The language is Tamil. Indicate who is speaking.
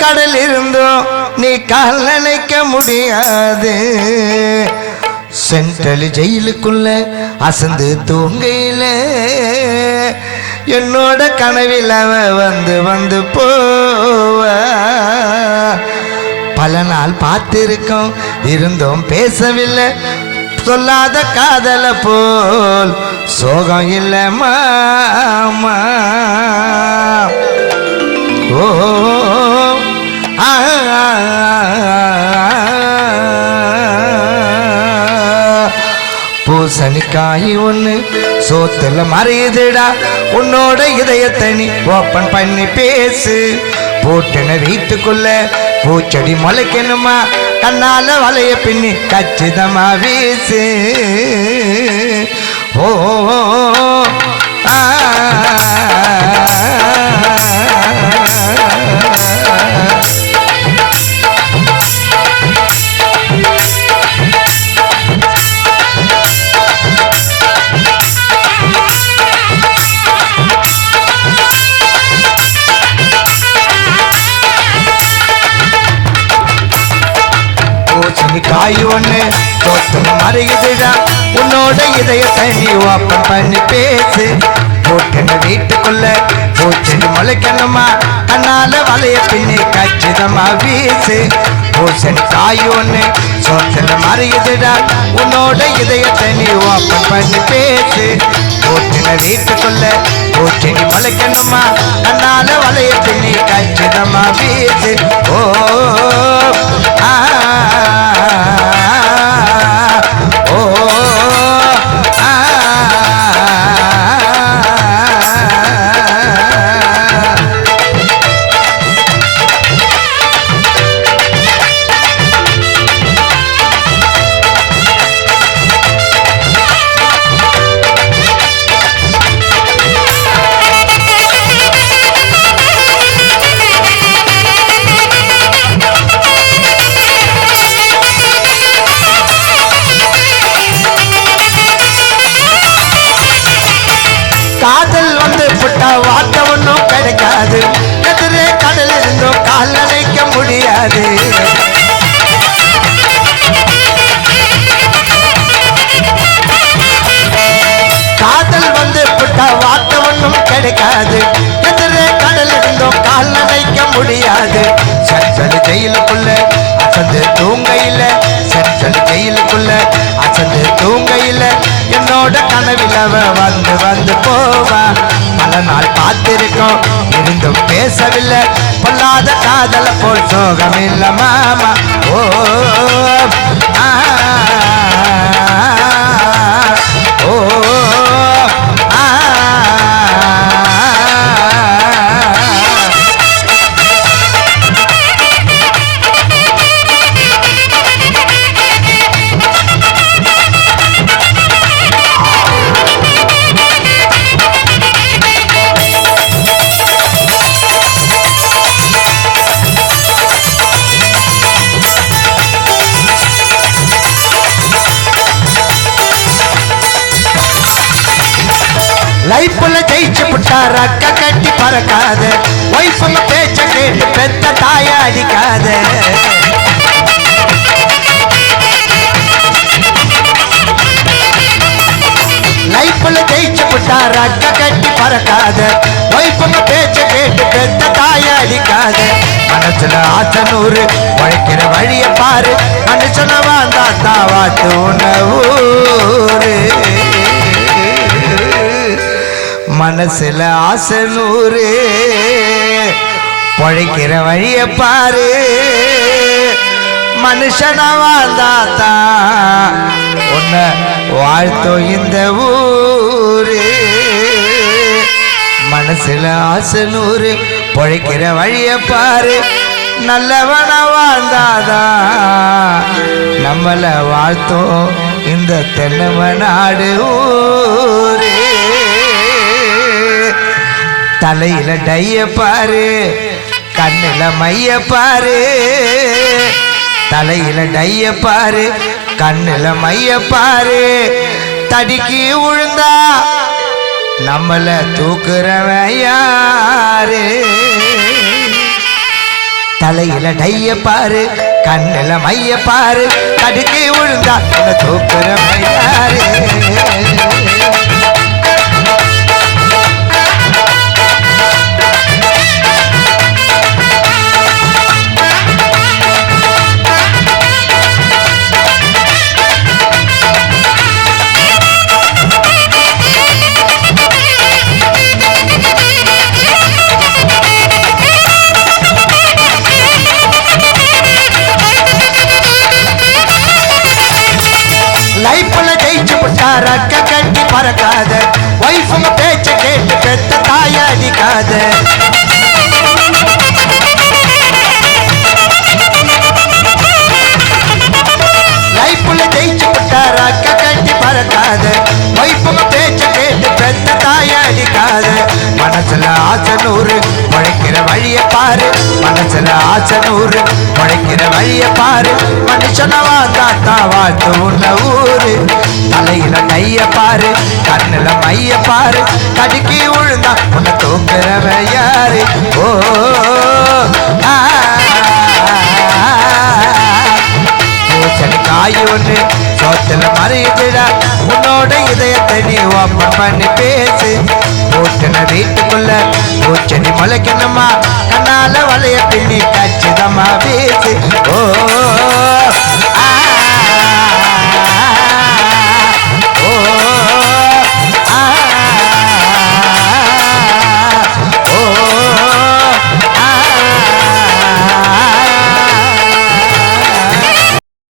Speaker 1: கடல் இருந்தும் நீ கால் நினைக்க முடியாது. சென்ட்ரல் ஜெயிலுக்குள்ள அசந்து தூங்கையில். என்னோட கனவில் அவ வந்து வந்து போவ. பல நாள் பார்த்திருக்கோம் இருந்தும் பேசவில்லை. சொல்லாத காதல போல் சோகம் இல்லைம்மா. காய் ஒன்று சோத்துல மறையுதுடா. உன்னோட இதயத்தை நீ ஓப்பன் பண்ணி பேசு. போட்டுன வீட்டுக்குள்ள பூச்செடி முளைக்கணுமா? கண்ணால வலைய பின்னி கச்சிதமா வீசு. ஓ. பூசணி ஒண்ணு. தோட்டம் மறையுதுடா உன்னோட இதயத்தை நீ ஓப்பன் பண்ணி பேசு. போட்டுன வீட்டுக்குள்ள பூச்செடி முளைக்கணுமா? கண்ணால வலைய பின்னி கச்சிதமா வீசு. பூசணி காய் ஒண்ணு சோத்துல மறையுதுடா உன்னோட இதயத்தை நீ ஓப்பன் பண்ணி பேசு. போட்டுன வீட்டுக்குள்ள பூச்செடி முளைக்கணுமா? கண்ணால வலைய பின்னி கச்சிதமா வீசு. பேசவில்லை பொல்லாத காதல போல் சோகம் இல்ல மாமா. லைஃப்ல ஜெயிச்சு புட்டா ரக்க கட்டி பறக்காத. ஒய்ஃபுல பேச்ச கேட்டு பெத்த தாய அடிக்காத. லைஃப்ல ஜெயிச்சு புட்டா ரக்க கட்டி பறக்காத. ஒய்ஃபுல பேச்ச கேட்டு பெத்த தாய அடிக்காத. மனசுல ஆசை நூறு உழைக்கிற வழியை மனசுல ஆசை நூறு. பழைக்கிற வழிய பாரு. மனுஷனா வாழ்ந்தாத்தா. உன்னை வாழ்த்தோ இந்த ஊரு. மனசுல ஆசை நூறு. பழைக்கிற வழிய பாரு. நல்லவன வாழ்ந்தாதா. நம்மளை வாழ்த்தோ இந்த தென்னவ நாடு ஊரு. தலையில டைய பாரு கண்ணுல மைய பாரு. தலையில டைய பாரு கண்ணுல மைய பாரு. தடிக்கி உழுந்தா நம்மள தூக்குறவன் யாரு? தலையில டைய பாரு கண்ணுல மைய பாரு. தடுக்கி விழுந்தா நம்ம தூக்குற யாரு? மனசுல ஆசை நூறு உழைக்கிற வழிய பாரு மனுஷனவா தாத்தா வாழ்த்து உள்ள ஊரு தலையில கைய பாரு கண்ணுல மைய பாரு கடுக்கி விழுந்தா உன்னை தூக்குறவ யாரு ஓ காய் ஒன்று சோத்துல மறையுதுடா உன்னோட இதயத்தை நீ ஓப்பன் பண்ணி பேசு பூட்டின வீட்டுக்குள்ள பூச்செடி முளைக்கணுமா கண்ணால வளைய பின்னி கச்சிதமா பேசு. ஓ